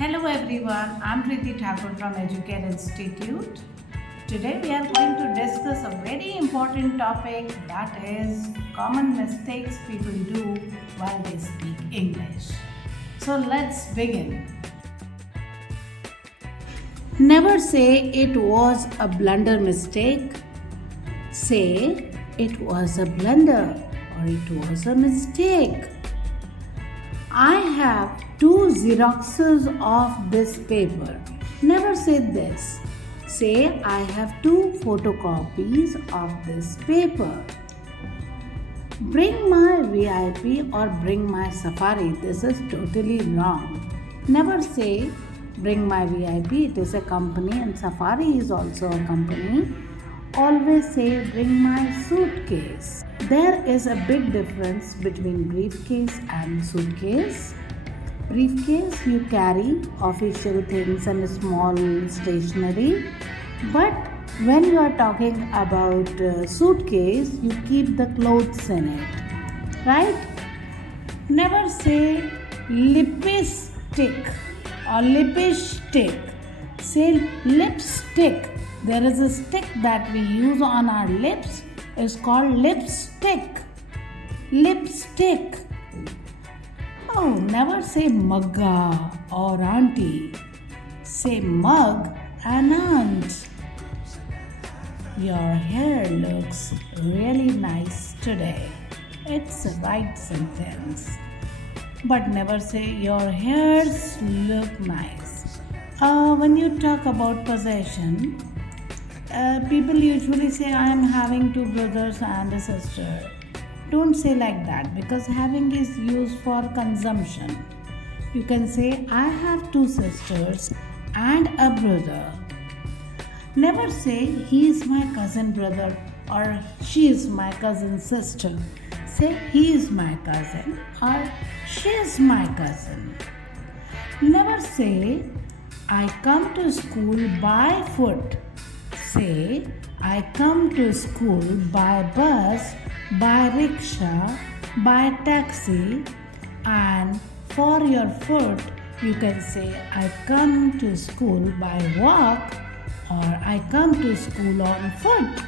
Hello everyone, I'm Preeti from Educare Institute. Today we are going to discuss a very important topic, that is common mistakes people do while they speak English. So let's begin. Never say it was a blunder mistake. Say it was a blunder or it was a mistake. I have 2 Xeroxes of this paper. Never say this. Say I have 2 photocopies of this paper. Bring my VIP or bring my Safari. This is totally wrong. Never say bring my VIP. It is a company and Safari is also a company. Always say bring my suitcase. There is a big difference between briefcase and suitcase. Briefcase you carry official things and small stationery, but when you are talking about suitcase, you keep the clothes in it, right? Never say lipstick or lipstick. Say lipstick. There is a stick that we use on our lips. It's called lipstick. Lipstick. Oh, never say mugga or auntie. Say mug and aunt. Your hair looks really nice today. It's the right sentence. But never say your hairs look nice. When you talk about possession, people usually say I am having 2 brothers and a sister. Don't say like that, because having is used for consumption. You can say I have 2 sisters and a brother. Never say he is my cousin brother or she is my cousin sister. Say he is my cousin or she is my cousin. Never say I come to school by foot. Say I come to school by bus, by rickshaw, by taxi, and for your foot you can say I come to school by walk or I come to school on foot.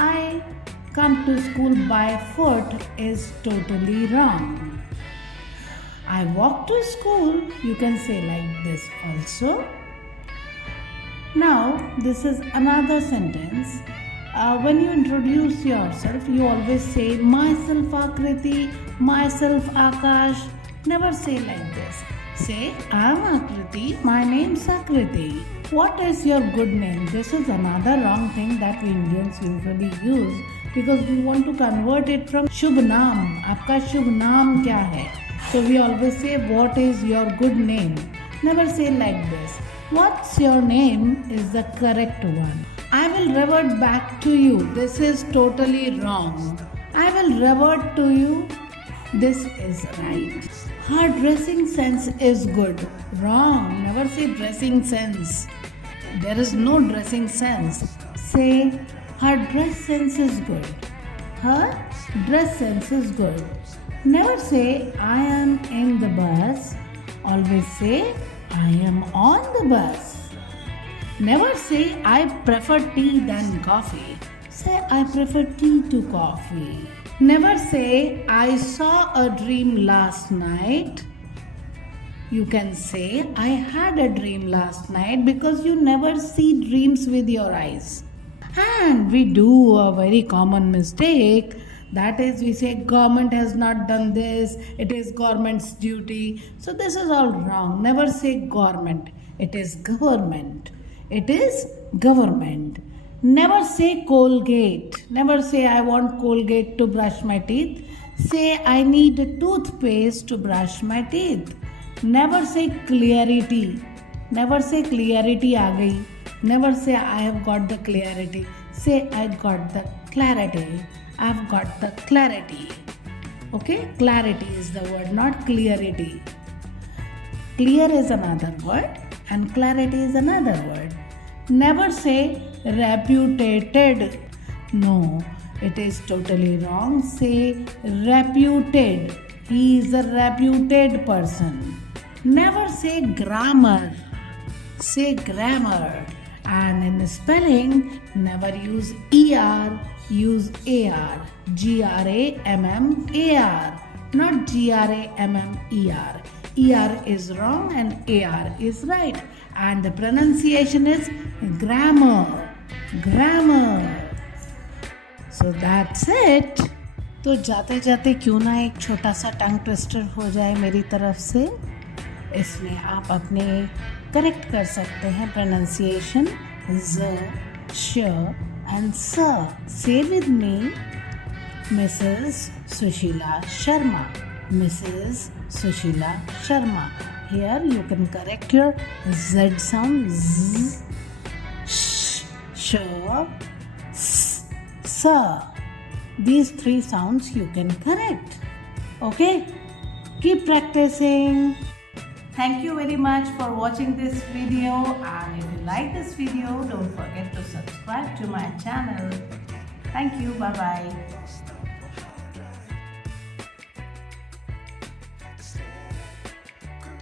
I come to school by foot is totally wrong. I walk to school, you can say like this also. Now, this is another sentence. When you introduce yourself, you always say myself Akriti, myself Akash. Never say like this. Say I am Akriti, my name is Akriti. What is your good name? This is another wrong thing that we Indians usually use, because we want to convert it from Shubh Naam. Aapka Shubh Naam kya hai? So we always say what is your good name? Never say like this. What's your name is the correct one. I will revert back to you. This is totally wrong. I will revert to you. This is right. Her dressing sense is good. Wrong. Never say dressing sense. There is no dressing sense. Say her dress sense is good. Her dress sense is good. Never say I am in the bus. Always say I am on the bus. Never say I prefer tea than coffee. Say I prefer tea to coffee. Never say I saw a dream last night. You can say I had a dream last night, because you never see dreams with your eyes. And we do a very common mistake. That is, we say government has not done this, it is government's duty. So this is all wrong. Never say government. It is government. It is government. Never say Colgate. Never say I want Colgate to brush my teeth. Say I need a toothpaste to brush my teeth. Never say clarity. Never say clarity aa gayi. Never say I have got the clarity. Say I got the clarity. I've got the clarity. Okay? Clarity is the word, not clarity. Clear is another word and clarity is another word. Never say reputed. No, it is totally wrong. Say reputed. He is a reputed person. Never say grammar, say grammar. And in spelling, never use ER, use AR. GRAMMAR, not GRAMMER. ER is wrong and AR is right. And the pronunciation is grammar, grammar. So that's it. तो जाते जाते क्यों ना एक छोटा सा tongue twister हो जाए मेरी तरफ से. इसमें आप अपने करेक्ट कर सकते हैं प्रोनाउंसिएशन ज, श एंड स. से with me, Mrs Sushila Sharma, Mrs Sushila Sharma. Here you can correct your Z sound, z, sh, sh, s, sa. These three sounds you can correct. Okay? Keep practicing. Thank you very much for watching this video, and if you like this video, don't forget to subscribe to my channel. Thank you. Bye bye.